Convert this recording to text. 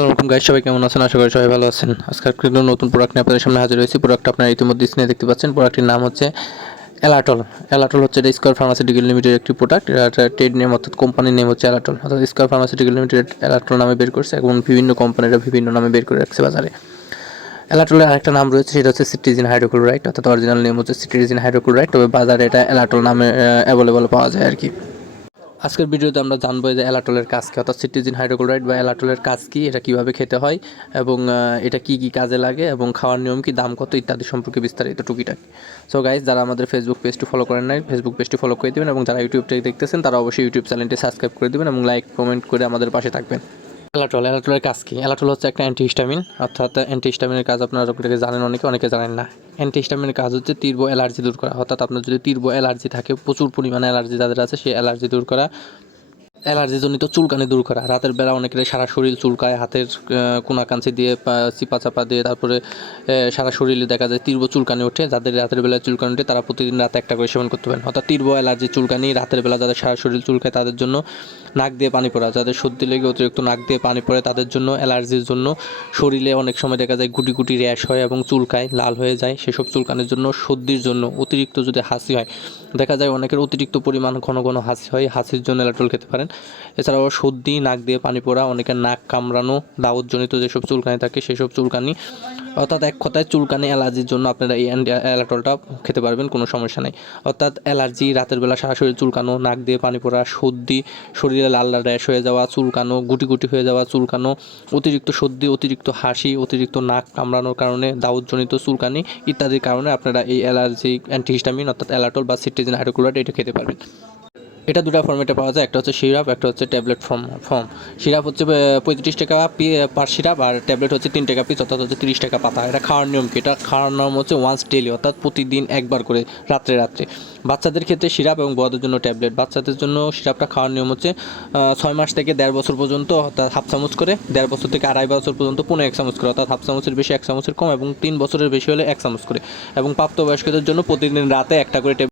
আসসালামু আলাইকুম সবাই কেমন আছেন? আশা করি সবাই ভালো আছেন। আজকে একটা নতুন প্রোডাক্ট নিয়ে আপনাদের সামনে হাজির হয়েছি। প্রোডাক্ট আপনারা ইতিমধ্যে স্ক্রিনে দেখতে পাচ্ছেন। প্রোডাক্টের নাম হচ্ছে অ্যালাটল অ্যালাটল হচ্ছে এটা স্কোয়ার ফার্মাসিউটিক্যাল লিমিটেড একটি প্রোডাক্ট এটা ট্রেড নেম অর্থাৎ কোম্পানির নেম হচ্ছে অ্যালাটল অর্থাৎ স্কোয়ার ফার্মাসিউটিক্যাল লিমিটেড অ্যালাটল নামে বের করছে এবং বিভিন্ন কোম্পানিরা বিভিন্ন নামে বের করে রাখছে বাজারে। অ্যালাটলের আরেকটা নাম রয়েছে, সেটা হচ্ছে সিট্রিজিন হাইড্রোক্লোরাইড অর্থাৎ অরিজিনাল নেম হচ্ছে সিট্রিজিন হাইড্রোক্লোরাইড তবে বাজারে এটা অ্যালাটল নামে অ্যাভেলেবল পাওয়া যায় আর কি আজকের ভিডিওতে আমরা জানব যে অ্যালাটলের কাজ কি, অর্থাৎ সিটিজিন হাইড্রোক্লোরাইড বা অ্যালাটলের কাজ কী, এটা কীভাবে খেতে হয় এবং এটা কি কি কাজে লাগে এবং খাওয়ার নিয়ম কি, দাম কত ইত্যাদি সম্পর্কে বিস্তারিত টুকিটাক। সো গাইজ যারা আমাদের ফেসবুক পেজটি ফলো করেন নাই ফেসবুক পেজটি ফলো করে দেবেন এবং যারা ইউটিউব থেকে দেখতেছেন, তারা অবশ্যই ইউটিউব চ্যানেলটি সাবস্ক্রাইব করে দেবেন এবং লাইক কমেন্ট করে আমাদের পাশে থাকবেন। অ্যালাটল অ্যালাটলের কাজ কী? অ্যালাটল হচ্ছে একটা অ্যান্টিহিস্টামিন অর্থাৎ অ্যান্টিহিস্টামিনের কাজ আপনারা জানেন, অনেকে অনেকে জানেন না। অ্যান্টিহিস্টামিনের কাজ হচ্ছে তীব্র অ্যালার্জি দূর করা। অর্থাৎ আপনার যদি তীব্র অ্যালার্জি থাকে, প্রচুর পরিমাণে অ্যালার্জি যাদের আছে, সেই অ্যালার্জি দূর করা। অ্যালার্জিজনিত চুলকানি দূর করা। রাতের বেলা অনেকের সারা শরীর চুলকায় হাতের আহ, কোনাকাঞ্চি দিয়ে চিপা চাপা দিয়ে তারপরে সারা শরীরে দেখা যায় তীব্র চুলকানি ওঠে। যাদের রাতের বেলা চুলকানি ওঠে তারা প্রতিদিন রাতে একটা করে সেবন করতে পারেন। অর্থাৎ তীব্র অ্যালার্জি চুলকানি রাতের বেলা যাদের সারা শরীর চুলকায় তাদের জন্য নাক দিয়ে পানি পড়া। যাদের সর্দি লেগে অতিরিক্ত নাক দিয়ে পানি পড়ে তাদের জন্য অ্যালার্জির জন্য শরীরে অনেক সময় দেখা যায় গুটি গুটি র্যাশ হয় এবং চুলকায় লাল হয়ে যায়। সেসব চুলকানির জন্য সর্দির জন্য অতিরিক্ত যদি হাসি হয় দেখা যায় অনেকের অতিরিক্ত পরিমাণ ঘন ঘন হাসি হয়। হাসির জন্য অ্যালাটল খেতে পারেন। এছাড়াও সর্দি, নাক দিয়ে পানি পড়া, অনেকের নাক কামড়ানো, দাউদজনিত যেসব চুলকানি থাকে সেসব চুলকানি, অর্থাৎ এক কথায় চুলকানি অ্যালার্জির জন্য আপনারা এই অ্যালাটলটা খেতে পারবেন, কোনো সমস্যা নেই। অর্থাৎ অ্যালার্জি, রাতের বেলা সারা চুলকানো, নাক দিয়ে পানি পড়া, সর্দি, শরীরে লাল লাল র্যাশ হয়ে যাওয়া, চুলকানো, গুটি গুটি হয়ে যাওয়া, চুলকানো, অতিরিক্ত সর্দি, অতিরিক্ত হাসি, অতিরিক্ত নাক কামড়ানোর কারণে দাউদজনিত চুলকানি ইত্যাদির কারণে আপনারা এই অ্যালার্জি অ্যান্টিহিস্টামিন, অর্থাৎ অ্যালাটল বা সিট্রিজিন হাইড্রোক্লোরাইড এটা খেতে পারবেন। এটা দুটো ফর্মেটে পাওয়া যায়। একটা হচ্ছে সিরাপ, একটা হচ্ছে ট্যাবলেট ফর্ম ফর্ম সিরাপ হচ্ছে পঁয়ত্রিশ টাকা পি পার সিরাপ, আর ট্যাবলেট হচ্ছে তিন টাকা পিস অর্থাৎ হচ্ছে তিরিশ টাকা পাতা। এটা খাওয়ার নিয়ম কি? এটা খাওয়ার নিয়ম হচ্ছে ওয়ান্স ডেলি অর্থাৎ প্রতিদিন একবার করে, রাত্রে রাত্রে। বাচ্চাদের ক্ষেত্রে সিরাপ এবং বড়দের জন্য ট্যাবলেট বাচ্চাদের জন্য সিরাপটা খাওয়ার নিয়ম হচ্ছে ছয় মাস থেকে দেড় বছর পর্যন্ত, অর্থাৎ হাফ চামচ করে, দেড় বছর থেকে আড়াই বছর পর্যন্ত পনেরো এক চামচ করে, অর্থাৎ হাফ চামচের বেশি, এক চামচের কম, এবং তিন বছরের বেশি হলে এক চামচ করে। এবং প্রাপ্তবয়স্কদের জন্য প্রতিদিন রাতে একটা করে